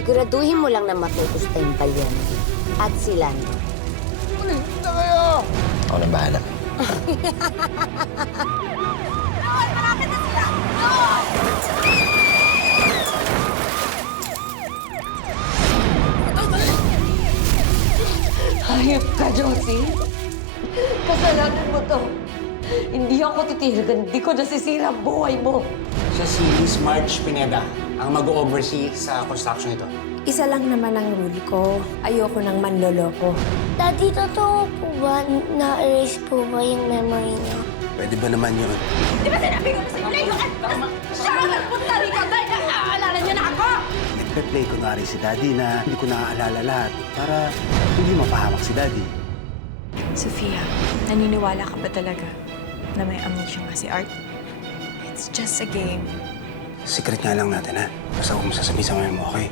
Siguraduhin mo lang na matutusta yung palyan. At sila. Ulit na kayo! Ako na bahala. Malapit na sila! Hayop ka, Josie. Kasalanan mo to. Hindi ako titigil, hindi ko nasisira ang buhay mo. Siya si Miss Marge Pineda, ang mag-oversee sa construction ito. Isa lang naman ang rule ko. Ayoko ng manloloko. Daddy, totoo po ba na-erase po ba yung memory niya? Pwede ba naman yun? Di ba sinabi ko na sa'yo, layuan? Siya ang nagpunta rito dahil naaalala niyo na ako! Nagpe-play ko na rin si Daddy na hindi ko naaalala lahat para hindi mapahamak si Daddy. Sofia, naniniwala ka ba talaga na may amnesia nga si Art? It's just a game. Secret nga lang natin, ha? Basta huwag mo sasabihin sa mami mo, okay?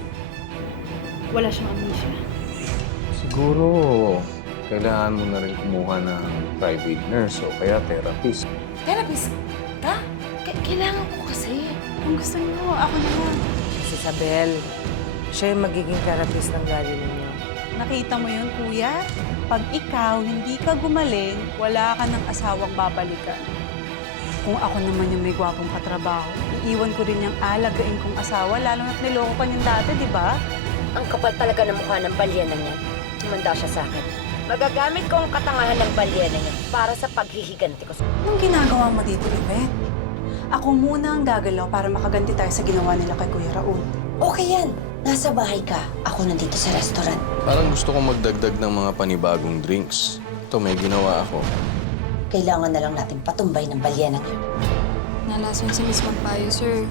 Wala siyang amnesia. Siguro, kailangan mo na rin kumuha ng private nurse o kaya therapist. Therapist ka? Kailangan ko kasi. Kung gusto niyo, ako na lang. Si Isabel, siya yung magiging therapist ng daddy ninyo. Nakita mo yun, kuya? Pag ikaw hindi ka gumaling, wala ka ng asawang babalikan. Kung ako naman yung may gwapong katrabaho, iiwan ko rin yung alagain kong asawa, lalo na't niloko ka niyang dati, di ba? Ang kapal talaga ng mukha ng balyena niya. Tumanda siya sa akin. Magagamit ko ang katangahan ng balyena niya para sa paghihiganti ko. Anong ginagawa mo dito, Yvette? Ako muna ang gagalaw para makaganti tayo sa ginawa nila kay Kuya Raul. Okay yan. Nasa bahay ka. Ako nandito sa restaurant. Parang gusto kong magdagdag ng mga panibagong drinks. Ito, may ginawa ako. Kailangan na lang natin patumbay ng balyena niya. Nalason si Miss Magpayo, sir.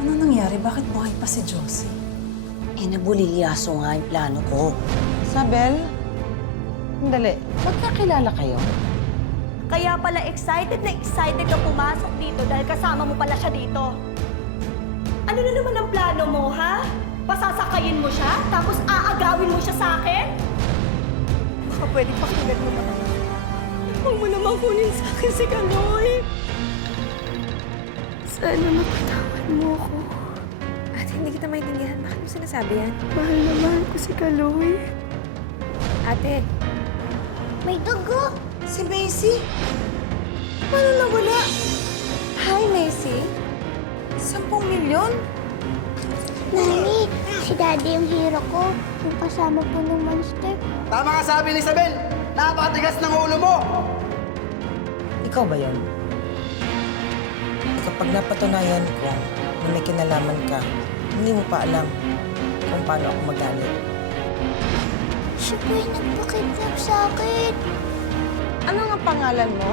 Ano nangyari? Bakit buhay pa si Josie? Nabulilyaso nga yung plano ko. Isabel, sandali. Magkakilala kayo? Kaya pala excited ka pumasok dito dahil kasama mo pala siya dito. Ano na naman ang plano mo, ha? Pasasakayin mo siya, tapos aagawin mo siya sa akin? Baka pwede pakinggan mo naman. Huwag mo naman kunin sa akin si Kaloy. Sana mapatawad mo ako. At hindi kita maintindihan. Bakit mo sinasabi yan? Mahal na mahal ko si Kaloy. Ate, May dugo! Si Macy? Paano nawala? hi, Macy. 10 milyon? Nani, si Daddy yung hero ko. Yung kasama po ng monster. Tama ka sabi ni Isabel! Napakatigas ng ulo mo! Ikaw ba yun? Kapag napatunayan ko na may kinalaman ka, hindi mo pa alam kung paano ako magalit. Siya po yung nagpakidnap sa akin. Ano nga pangalan mo?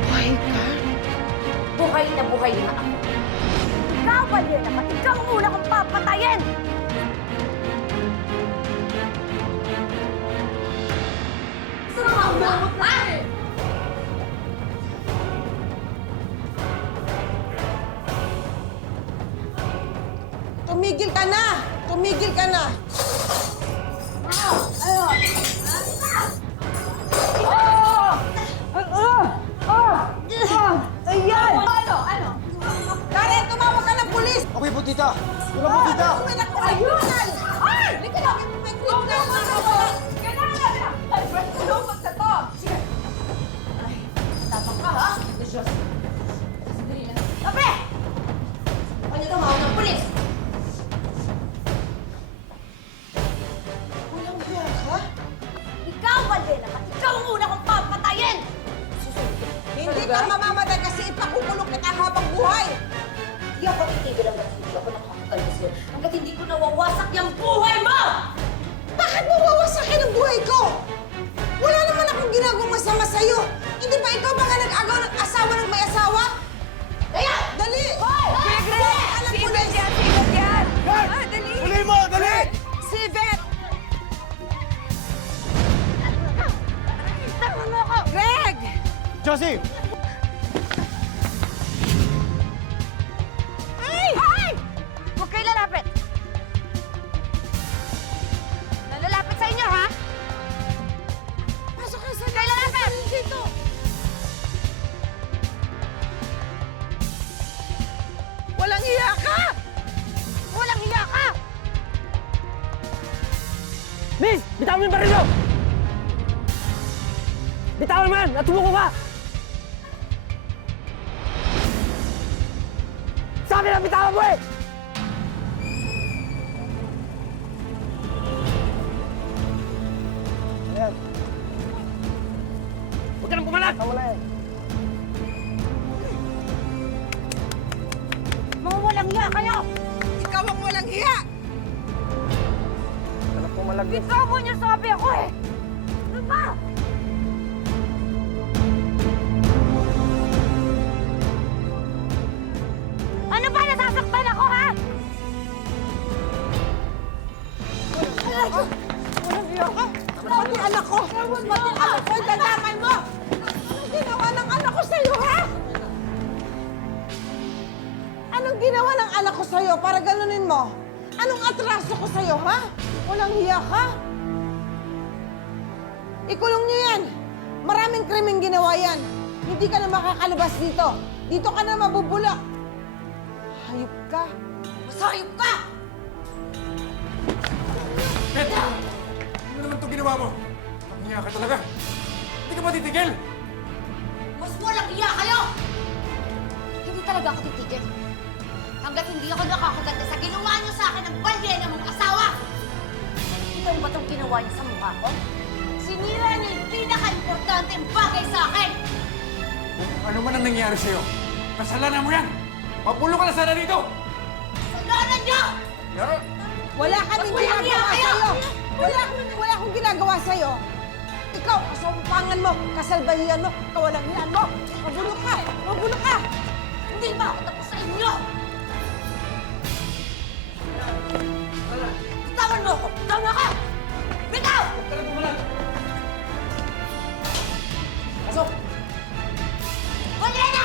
Buhay ka? Buhay na ako. Ikaw, balyena ka. Ikaw ang una kong papatayin! Tumigil ka na! Tumigil ka na! Karen, tumawag ka ng pulis! Okay po, tita! Tula po, tita! May nakulayunan! Ay! Lika na! May kriminal mo na ako! Lumag sa to! Sige! Ay, tapang ka, ha? Diyos! Sandali lang. Tabi! Kanya tumawag ng pulis! Walang hiya ka? Ikaw, balyena ka. Ikaw ang una kong papatayin! Hindi ka mamamatay kasi ipakukulong kita habang buhay! Hindi ako titigil hanggat hindi ako nakakakalma sa'yo. Hanggat hindi ko nawawasak yung buhay mo! Bakit mawawasakin ang buhay ko? Wala naman akong ginagawang masama sa'yo. Hindi ba ikaw mga nag-agaw ng asawa ng may asawa? Kaya! Dali! Hoy! Kuya Greg! Si Yvette yan! Si Yvette yan! Ah, dali! Uli mo! Dali! Si Yvette! Tama mo ako! Greg! Josie! Ay! Ay! Huwag kayo lalapit! Nalalapit sa inyo, ha? Pasok kayo sa Kayo lalapit! dito! Walang iya ka! mo yung baril mo! Bitawan mo yan! At sumuko ka! Sabi na bitawan mo eh! Huwag ka nang pumalag! Mga walang hiya kayo! Ikaw ang walang hiya! Bitawan niyo sabi ako eh! Ano ba? Ano ba? Nasasaktan ako, ha? Walang hiya ka! Pati anak ko! Pati anak ko! Dadamay mo! Anong ginawa ng anak ko sa'yo, ha? Anong ginawa ng anak ko sa'yo para ganunin mo? Anong atraso ko sa'yo, ha? Walang hiya ka? Ikulong niyo yan! Maraming krimeng ginawa yan! Hindi ka na makakalabas dito! Dito ka na mabubulok! Hayop ka! Mas hayop ka! Ano naman itong ginawa mo? Hiya ka talaga! Hindi ka ba titigil? Mas walang hiya kayo! Hindi talaga ako titigil. Hanggat hindi ako nakakaganda sa ginawa niyo sa akin ng balyena mong asawa! Ito ba itong ginawa niyo sa mukha ko? Sinira niyo yung pinaka-importanteng bagay sa akin! Kung ano man ang nangyari sa'yo, kasalanan mo yan! Mapulo ka na sana dito! Kasalanan niyo! Yaro! Wala ka Mas nang walang hiya ginagawa kayo! sa'yo! Wala akong ginagawa sa'yo! Ikaw, kasumpangan mo, kasalbahian mo, kawalang-hiyan mo! Mabulok ka! Mabulok ka! Hindi ba ako tapos sa inyo? Bitawan mo ako! Tama ka! Bitaw! Pasok! Balyena!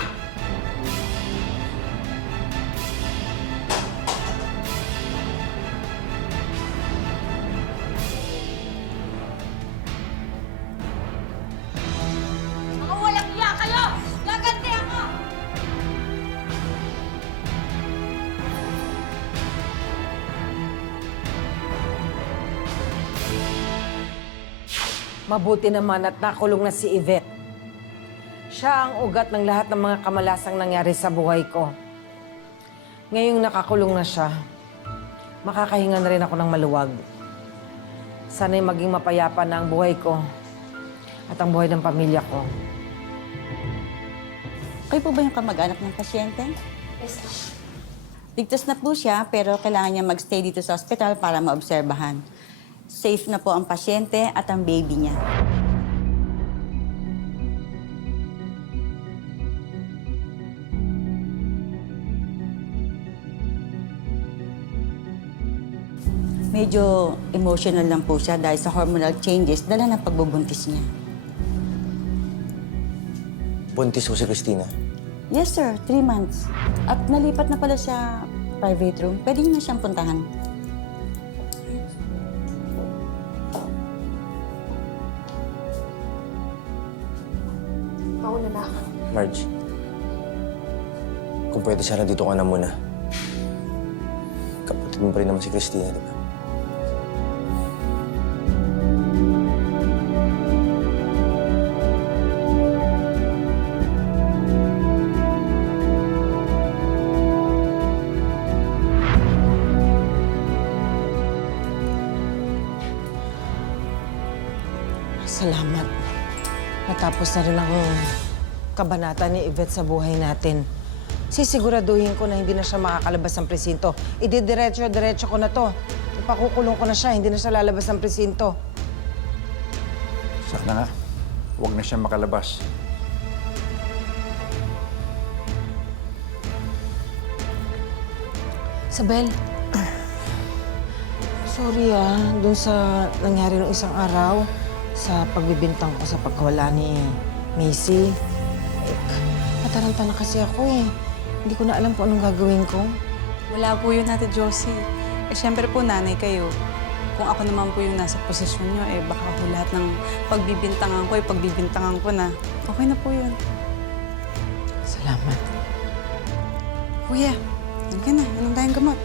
Mga walang hiya kayo! Gaganti ako! Mabuti naman at nakulong na si Yvette. Siya ang ugat ng lahat ng mga kamalasang nangyari sa buhay ko. Ngayong nakakulong na siya, makakahinga na rin ako ng maluwag. Sana'y maging mapayapa na ang buhay ko at ang buhay ng pamilya ko. Kayo po ba yung kamag-anak ng pasyente? Yes, ma'am. Ligtas na po siya, pero kailangan niya magstay dito sa ospital para maobserbahan. Safe na po ang pasyente at ang baby niya. Medyo emotional lang po siya dahil sa hormonal changes dala ng pagbubuntis niya. Buntis ko si Christina. Yes, sir. 3 months. At nalipat na pala sa private room. Pwede niyo na siyang puntahan. Mauna na ako. Marge, kung pwede sana dito ka na muna. Kapatid mo pa rin naman si Christina, di ba? Salamat. Natapos na rin ang kabanata ni Yvette sa buhay natin. Sisiguraduhin ko na hindi na siya makakalabas ng presinto. Ididiretso-diretso ko na to. Ipakukulong ko na siya, hindi na siya lalabas ng presinto. Sana nga, huwag na siya makalabas. Isabel, sorry dun sa nangyari nung isang araw sa pagbibintang ko sa pagkawala ni Macy. Mataranta na kasi ako eh. Hindi ko na alam kung anong gagawin ko. Wala po yun, Ate Josie. Eh, syempre po, nanay kayo. Kung ako naman po yung nasa posisyon nyo, eh, baka po lahat ng pagbibintangan ko na. Okay na po yun. Salamat. Kuya, yan ka na. Anong tayong gamot?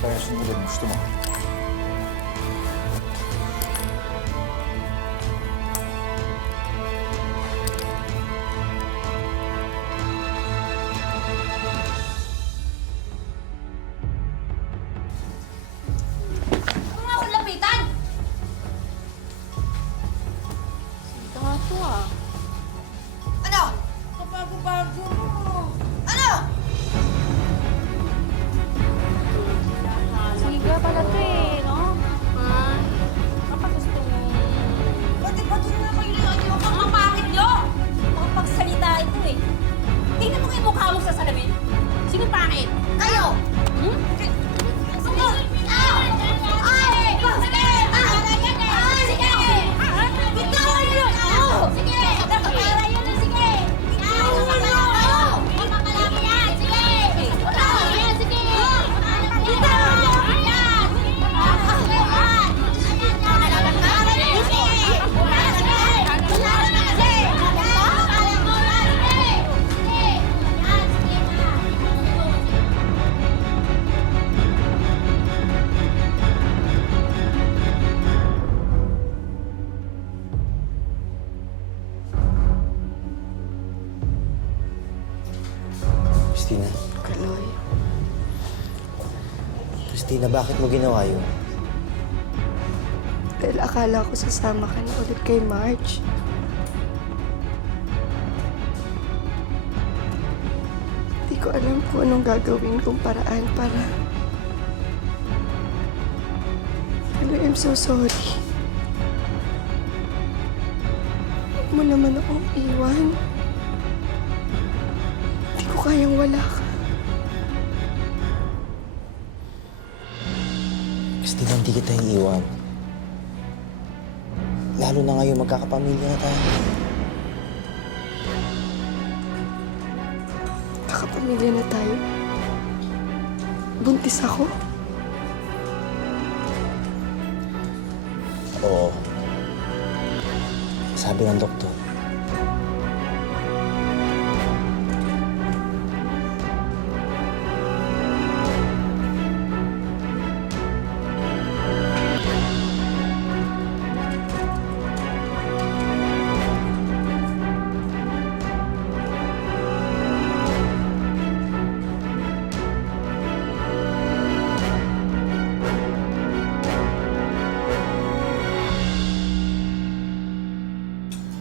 tayo sumunod? Gusto mo? Ano nga akong lapitan? Sita nga to ah. Ano? Kapago-bago mo. Ano? Siga pala to eh, no? Ha? Baka gusto mo. Pati na kayo na yung pagmamakit nyo! Makapagsalita ito eh. Tingnan mo nga yung mukha mo sa salamin. Sino pangit? Kayo! Hmm? Sige! Ay! Sige! Sige! Bitawan niyo! Sige! Para yun na sige! Bitawan niyo! Mapakalaki yan! Sige! Ayan, sige! Bitawan niyo! Ayan! Christina. Kaloy, Christina, bakit mo ginawa yun? dahil akala ko sasama ka na ulit kay Marge. Hindi ko alam kung anong gagawin kong paraan para... Kaloy, I'm so sorry. Huwag mo naman akong iwan. Hindi ko kayang wala ka. Christina, hindi kita iiwan. Lalo na ngayon, magkakapamilya na tayo. Kakapamilya na tayo. Buntis ako. Oo. Sabi ng doktor.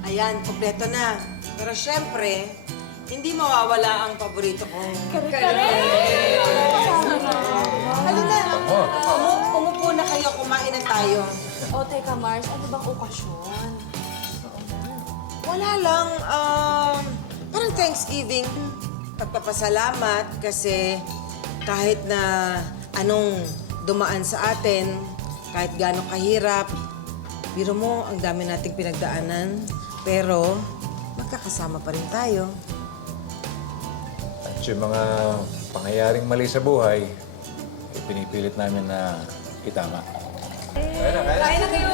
Ayan, kompleto na. Pero syempre, hindi mawawala ang paborito kong... Halina, umupo na kayo, kumain na tayo. O, teka Mars, ano bang okasyon? Wala lang, parang Thanksgiving. Pagpapasalamat kasi kahit na anong dumaan sa atin, kahit gaano kahirap, biro mo, ang dami nating pinagdaanan, pero magkakasama pa rin tayo. At yung mga pangyayaring mali sa buhay, pinipilit namin na itama. Kain na kayo!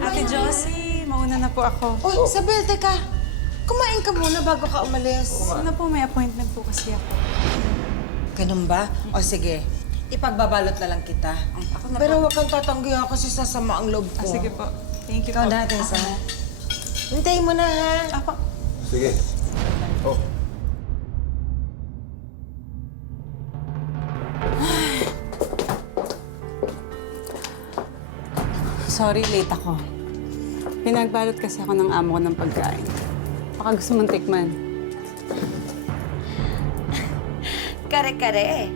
Ate Josie, mauna na po ako. Uy, Isabel, teka. Kumain ka muna bago ka umalis. Ano po, may appointment po kasi ako. Ganun ba? O sige, ipagbabalot na lang kita. Ako na Pero po. huwag kang tatanggihan kasi sasama ang loob ko. Sige po. Thank you Ikaw po. na, Tessa. Hintayin mo na, ha? Ako. Sige. Oh. Sorry, late ako. Pinagbalot kasi ako ng amo ko ng pagkain. Baka gusto mong tikman. Kare-kare.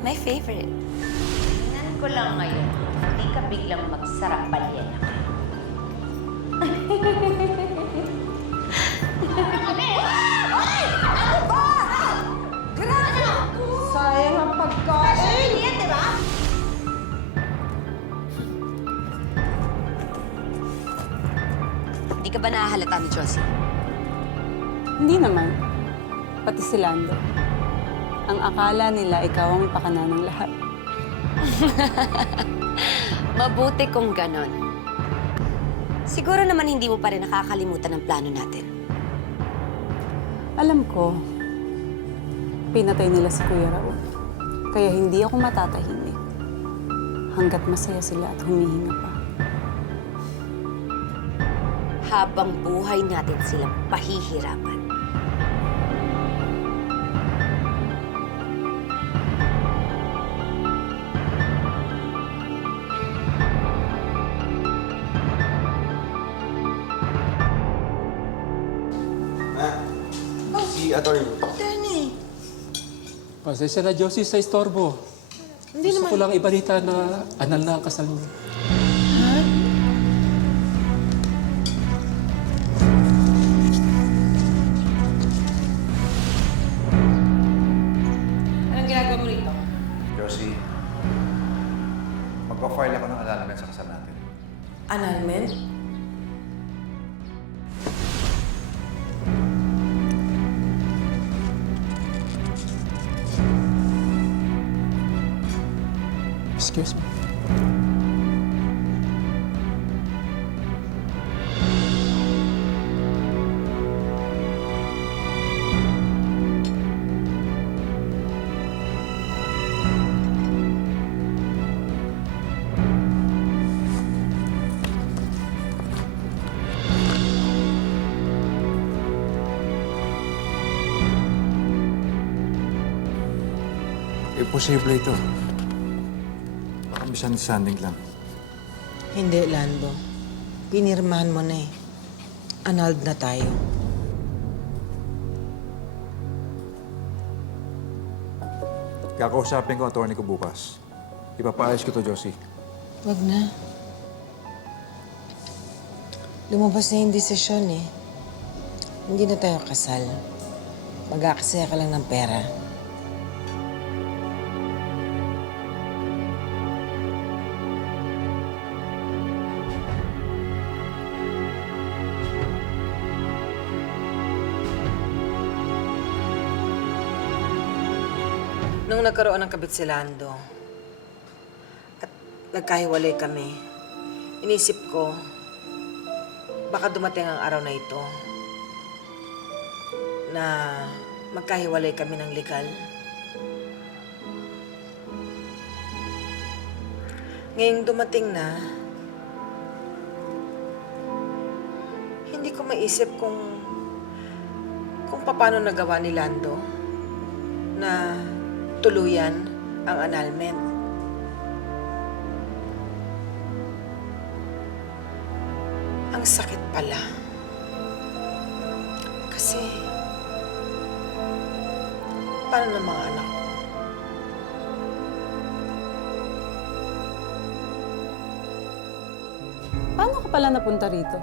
My favorite. Tingnan ko lang ngayon, hindi ka biglang magsarap balyena ka. Sayang ang pagkain. Yan, di ba? Hindi ka ba nahahalata ni Josie? Hindi naman. Pati si Lando. Ang akala nila ikaw ang pakana ng lahat. Mabuti kung ganon. Siguro naman hindi mo pa rin nakakalimutan ang plano natin. Alam ko, pinatay nila si Kuya Raul. Kaya hindi ako matatahimik hanggat masaya sila at humihinga pa. Habang buhay natin silang pahihirapan. Si Atty. Attorney! Pasensya na, Josie, sa istorbo. Hindi Gusto naman. ko lang ibalita na anal na ang kasal niyo. Anong ginagawa mo rito? Josie, magpa-file ako ng annulment sa kasal natin. Annulment? Excuse me. Imposible ito. Baka misunderstanding lang. Hindi, Lando. Pinirmahan mo na eh. Annulled na tayo. Kakausapin ko ang attorney ko bukas. Ipapaayos ko to, Josie. Wag na. Lumabas na yung desisyon eh. Hindi na tayo kasal. Mag-aakasaya ka lang ng pera. Nung nagkaroon ng kabit si Lando, at nagkahiwalay kami, inisip ko, baka dumating ang araw na ito na magkahiwalay kami ng legal. Ngayong dumating na, hindi ko maisip kung paano nagawa ni Lando na tuluyan ang annulment. Ang sakit pala. Kasi, paano ng mga anak ko? Paano ka pala napunta rito?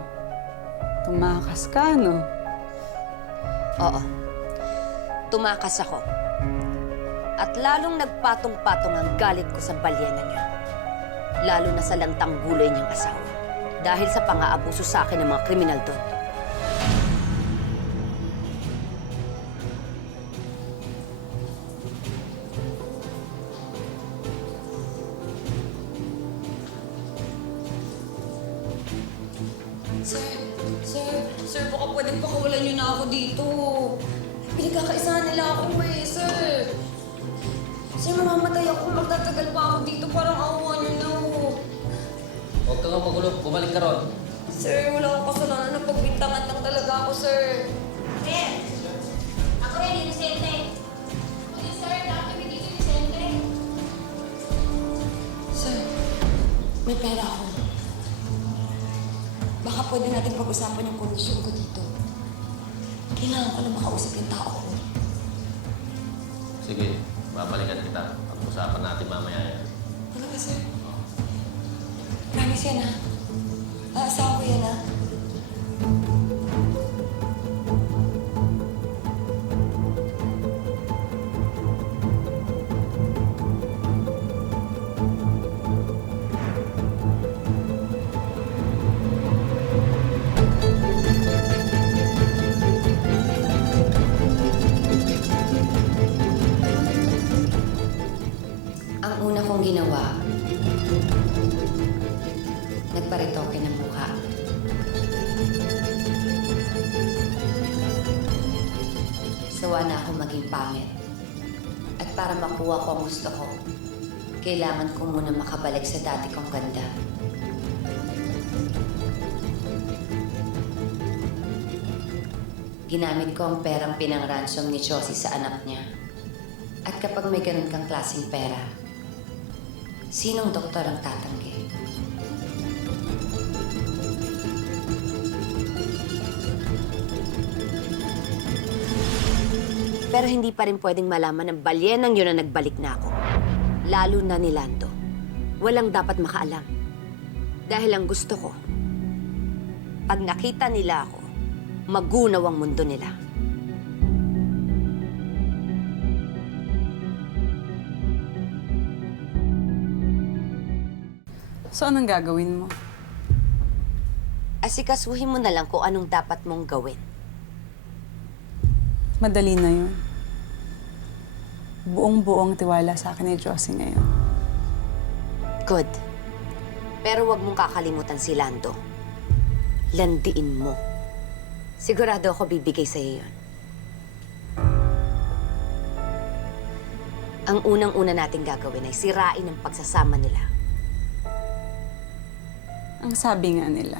Tumakas ka, no? Oo. Tumakas ako. At lalong nagpatong-patong ang galit ko sa balyena niya. Lalo na sa lantang guloy niyang asawa. Dahil sa pang-aabuso sa akin ng mga kriminal doon. Sir, baka pwedeng pakawalan niyo na ako dito. Pinagkakaisahan nila ako eh, sir. Sir, mamamatay ako kung magtatagal pa ako dito. Parang awa niyo na ako. Huwag ka nga magulo. Bumalik ka ron. Sir, wala akong kasalanan na pagbintangan lang talaga ako, sir. Sir! Ako rin, inosente. Hindi, sir. Lahat kami dito, inosente. Sir, may pera ako. Baka pwede natin pag-usapan yung kondisyon ko dito. Kailangan ko na makausap yung tao ko. Sige, babalikan kita. Pag-usapan natin mamaya yan. Talaga, sir? Promise yan, ha? Aasahan ko yan, ha? Ang una kong ginawa, nagparitoke ng mukha. Sawa na ako maging pangit. At para makuha ko ang gusto ko, kailangan ko muna makabalik sa dati kong ganda. Ginamit ko ang perang pinang-ransom ni Josie sa anak niya. At kapag may ganun kang klaseng pera, sinong doktor ang tatanggi? Pero hindi pa rin pwedeng malaman ng balyenang yun na nagbalik na ako. Lalo na ni Lando. Walang dapat makaalam. Dahil ang gusto ko, pag nakita nila ako, magunaw ang mundo nila. So, anong gagawin mo? Asikasuhin mo na lang kung anong dapat mong gawin. Madali na yun. Buong-buong tiwala sa akin ni Josie ngayon. Good. Pero wag mong kakalimutan si Lando. Landiin mo. Sigurado ako bibigay sa'yo yun. Ang unang-una nating gagawin ay sirain ang pagsasama nila. Ang sabi nga nila,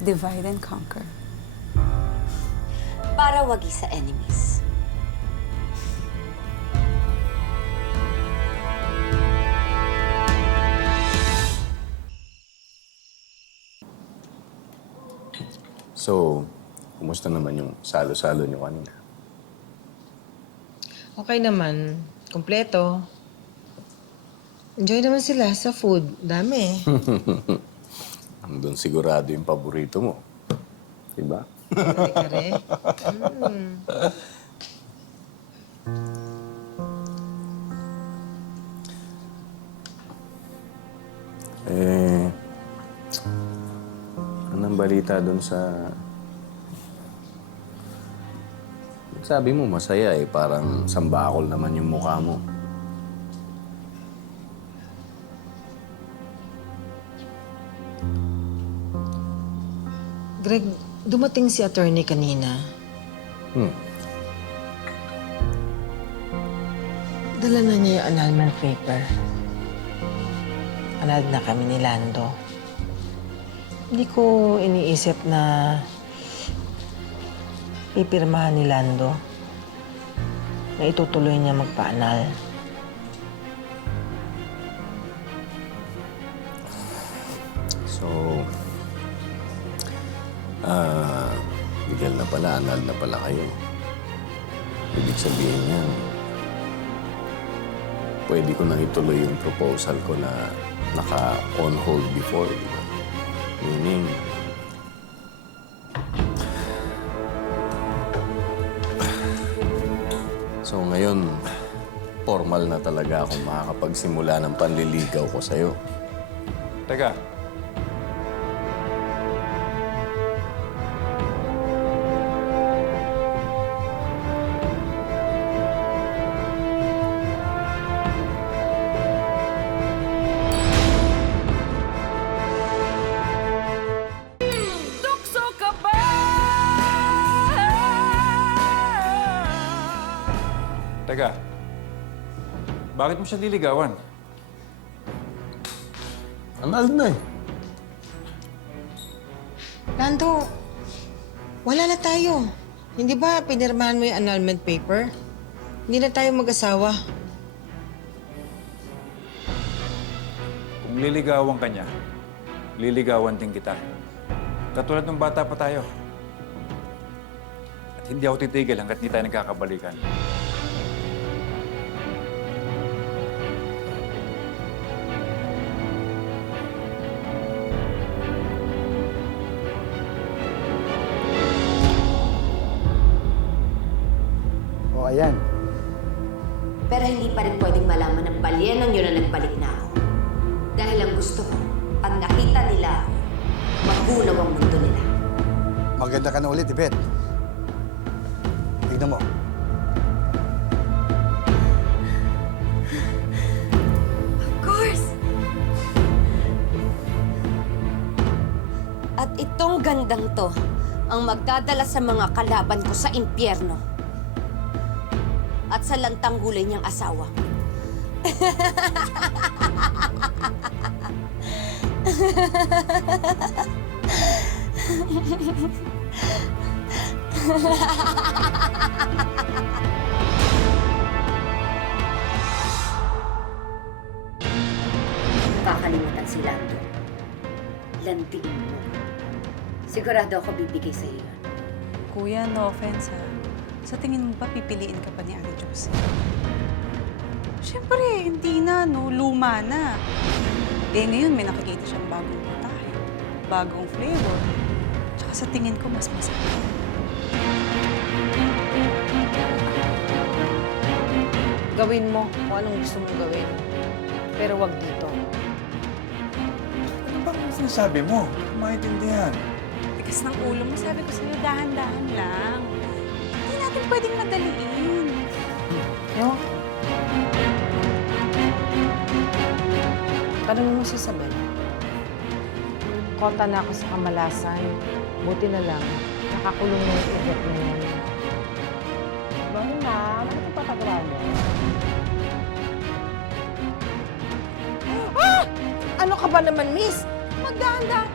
divide and conquer. Para wagi sa enemies. So, kumusta naman yung salo-salo niyo kanina? Okay naman. Kompleto. Enjoy naman sila sa food. Dami. Doon sigurado yung paborito mo. Diba? Kare-kare. Anong balita doon sa... Sabi mo masaya eh, parang sambakol naman yung mukha mo. Greg, dumating si attorney kanina. Dala na niya yung annulment paper. Annulled na kami ni Lando. Hindi ko iniisip na pipirmahan ni Lando na itutuloy niya magpa-annul. So, legal na pala, annulled na pala kayo. Ibig sabihin niyan, pwede ko nang ituloy yung proposal ko na naka-on hold before, di ba? Meaning, so ngayon, formal na talaga akong makakapagsimula ng panliligaw ko sa'yo. Teka. Tukso ka ba? Teka. Bakit mo siya niligawan? Annulled na eh. Lando, wala na tayo. Hindi ba pinirmahan mo yung annulment paper? Hindi na tayo mag-asawa. Kung liligawan ka niya, liligawan din kita. Katulad ng bata pa tayo. At hindi ako titigil hanggat hindi tayo nagkakabalikan. O, ayan. Pero hindi pa rin pwedeng malaman ng balyenang yun na nagbalik na ako. Dahil ang gusto ko, pag nakita nila ako, magunaw ang mundo nila. Maganda ka na ulit, Yvette. Tignan mo. Of course! At itong gandang to ang magdadala sa mga kalaban ko sa impyerno. at sa lantang gulay niyang asawa. Kakalimutan si Lando. Landiin mo. Sigurado ako bibigay sa'yo yun. Kuya, no offense ha. Sa tingin mo ba pipiliin ka pa ni Ate Josie? Siyempre, hindi na, no? Luma na. Eh, ngayon may nakikita siyang bagong putahe, bagong flavor. Tsaka sa tingin ko, mas masarap. Gawin mo kung anong gusto mong gawin. Pero wag dito. Ano bang sinasabi mo? Hindi maintindihan. Tigas ng ulo mo, sabi ko sa'yo, dahan-dahan lang. Hindi natin pwedeng madaliin. Ewan ko. Tanungin mo si Isabel. Kota na ako sa kamalasan. Buti na lang, nakakulong na yung igat na yan. Bakit na? Bakit ang papagawa mo? Ah! Ano ka ba naman, miss? Magdahan-dahan.